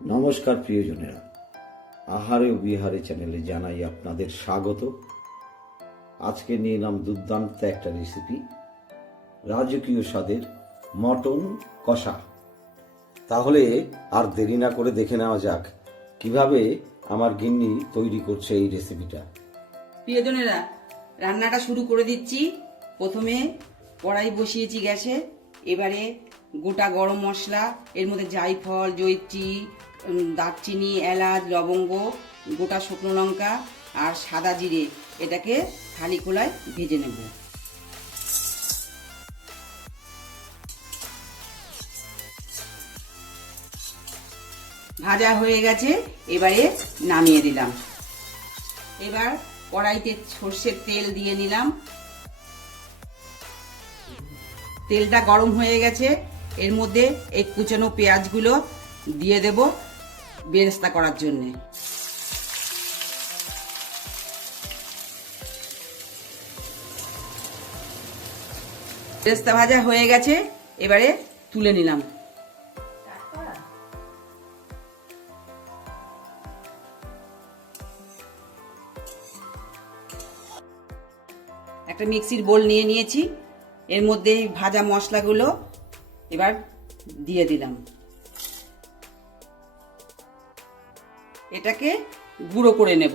নমস্কার প্রিয়জনেরা। আহারে ও বিহারে চ্যানেলে জানাই আপনাদের স্বাগত। আজকে নিয়ে এলাম দুর্দান্ত একটা রেসিপি রাজকীয় স্বাদের মটন কষা। তাহলে আর দেরি না করে দেখে নেওয়া যাক কীভাবে আমার গিন্নি তৈরি করছে এই রেসিপিটা প্রিয়জনেরা, রান্নাটা শুরু করে দিচ্ছি। প্রথমে কড়াই বসিয়েছি গ্যাসে। এবারে গোটা গরম মশলা, এর মধ্যে জায়ফল, জৈত্রী দারচিনি, এলাচ, লবঙ্গ, গোটা শুকনো লঙ্কা আর সাদা জিরে এটাকে থালি খোলায় ভেজে নেব। ভাজা হয়ে গেছে, এবারে নামিয়ে দিলাম। এবার কড়াইতে সর্ষের তেল দিয়ে নিলাম। তেলটা গরম হয়ে গেছে, এর মধ্যে এই কুচানো পেঁয়াজগুলো দিয়ে দেব। বেরেস্তা করার জন্যে। বেরেস্তা ভাজা হয়ে গেছে, এবারে তুলে নিলাম। একটা মিক্সির বোল নিয়ে নিয়েছি, এর মধ্যে ভাজা মশলাগুলো এবার দিয়ে দিলাম। এটাকে গুঁড়ো করে নেব।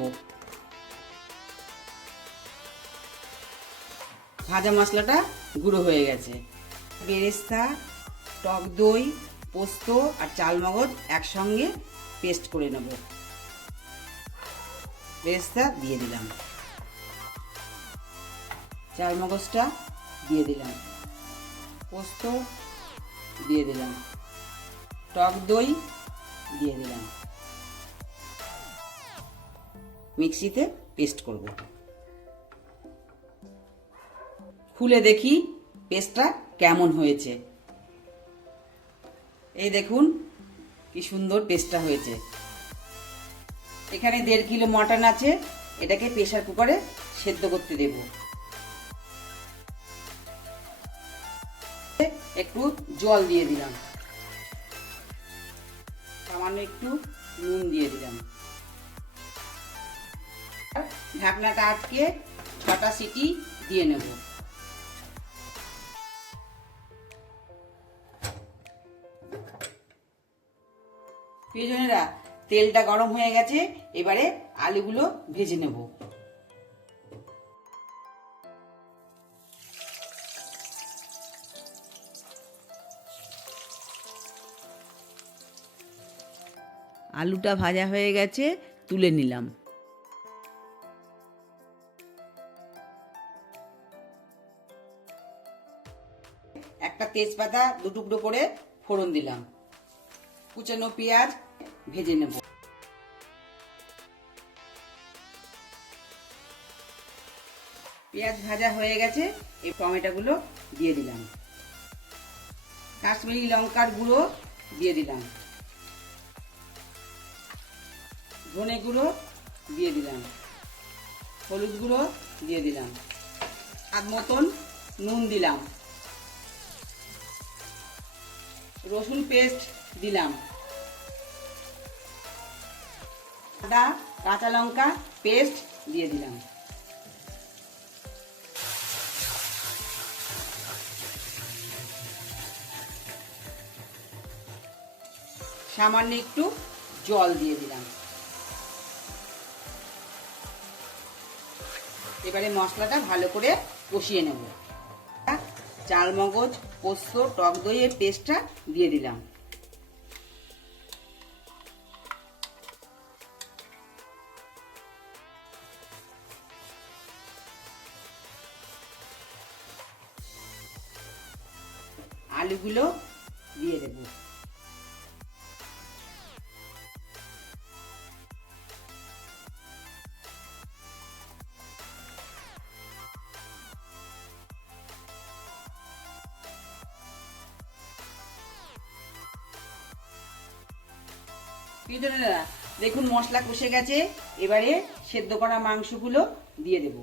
ভাজা মশলাটা গুঁড়ো হয়ে গেছে। বেরেস্তা, টক দই, পোস্ত আর চালমগজ একসঙ্গে পেস্ট করে নেব। বেরেস্তা দিয়ে দিলাম। চার মগজটা দিয়ে দিলাম। পোস্ত দিয়ে দিলাম। টক দই দিয়ে দিলাম। মিক্সিতে পেস্ট করব। খুলে দেখি পেস্টটা কেমন হয়েছে। এই দেখুন কি সুন্দর পেস্টটা হয়েছে। এখানে দেড় কিলো মটন আছে, এটাকে প্রেশার কুকারে সেদ্ধ করতে দেবো। একটু জল দিয়ে দিলাম। সামান্য একটু নুন দিয়ে দিলাম। ঢাকনাটা আটকে ছটা সিটি দিয়ে নেব। প্রিয়জনেরা, তেলটা গরম হয়ে গেছে, এবারে আলুগুলো ভেজে নেব। আলুটা ভাজা হয়ে গেছে, তুলে নিলাম। একটা তেজপাতা দু টুকরো করে ফোড়ন দিলাম। কুচানো পেঁয়াজ ভেজে নেব। পেঁয়াজ ভাজা হয়ে গেছে, এই টমেটোগুলো দিয়ে দিলাম। কাশ্মীরি লঙ্কার গুঁড়ো দিয়ে দিলাম। ধনে গুঁড়ো দিয়ে দিলাম। হলুদ গুঁড়ো দিয়ে দিলাম। স্বাদ মতন নুন দিলাম। রসুন পেস্ট দিলাম। আদা, কাঁচা লঙ্কা পেস্ট দিয়ে দিলাম। সামান্য একটু জল দিয়ে দিলাম। এবারে মশলাটা ভালো করে কষিয়ে নেব। চাল মগজ পোস্ত টক দইয়ের পেস্টটা দিয়ে দিলাম। আলুগুলো দিয়ে দেবো। প্রিয়জনেরা দেখুন মশলা কষে গেছে এবারে সেদ্ধ করা মাংসগুলো দিয়ে দেব।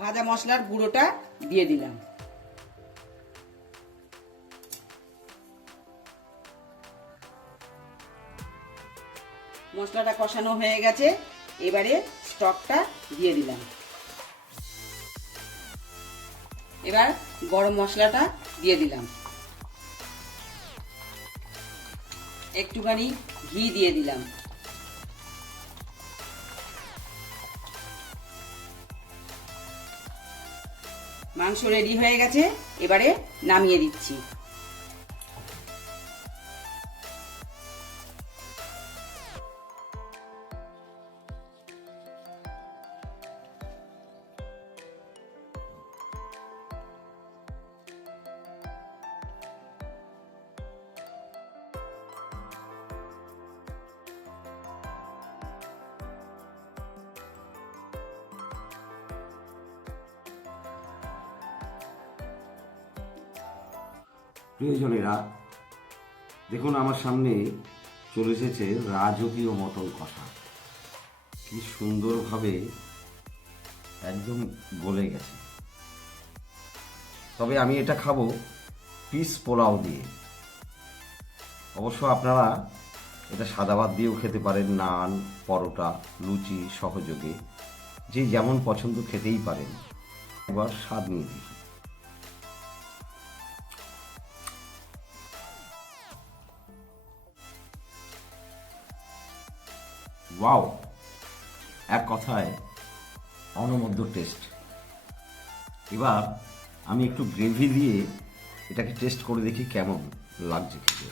ভাজা মশলার গুঁড়োটা দিয়ে দিলাম। মশলাটা কষানো হয়ে গেছে, এবারে স্টকটা দিয়ে দিলাম। এবার গরম মশলাটা দিয়ে দিলাম। একটুখানি ঘি দিয়ে দিলাম। মাংস রেডি হয়ে গেছে এবারে নামিয়ে দিচ্ছি। প্রিয়জনেরা, দেখুন আমার সামনে চলে এসেছে রাজকীয় মটন কষা কি সুন্দরভাবে একদম গলে গেছে। তবে আমি এটা খাব পিস পোলাও দিয়ে। অবশ্য আপনারা এটা সাদা ভাত দিয়েও খেতে পারেন, নান, পরোটা, লুচি, সহযোগে। যে যেমন পছন্দ খেতেই পারেন। একবার স্বাদ নিয়ে দেখি। ওয়াও, এক কথায় অনবদ্য টেস্ট। এবার আমি একটু গ্রেভি দিয়ে এটাকে টেস্ট করে দেখি কেমন লাগছে খেতে।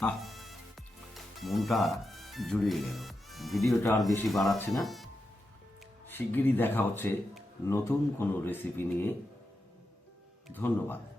আহ, মনটা জুড়িয়ে গেল। ভিডিওটা আর বেশি বাড়াচ্ছে না। শিগগিরই দেখা হচ্ছে নতুন কোনো রেসিপি নিয়ে। ধন্যবাদ।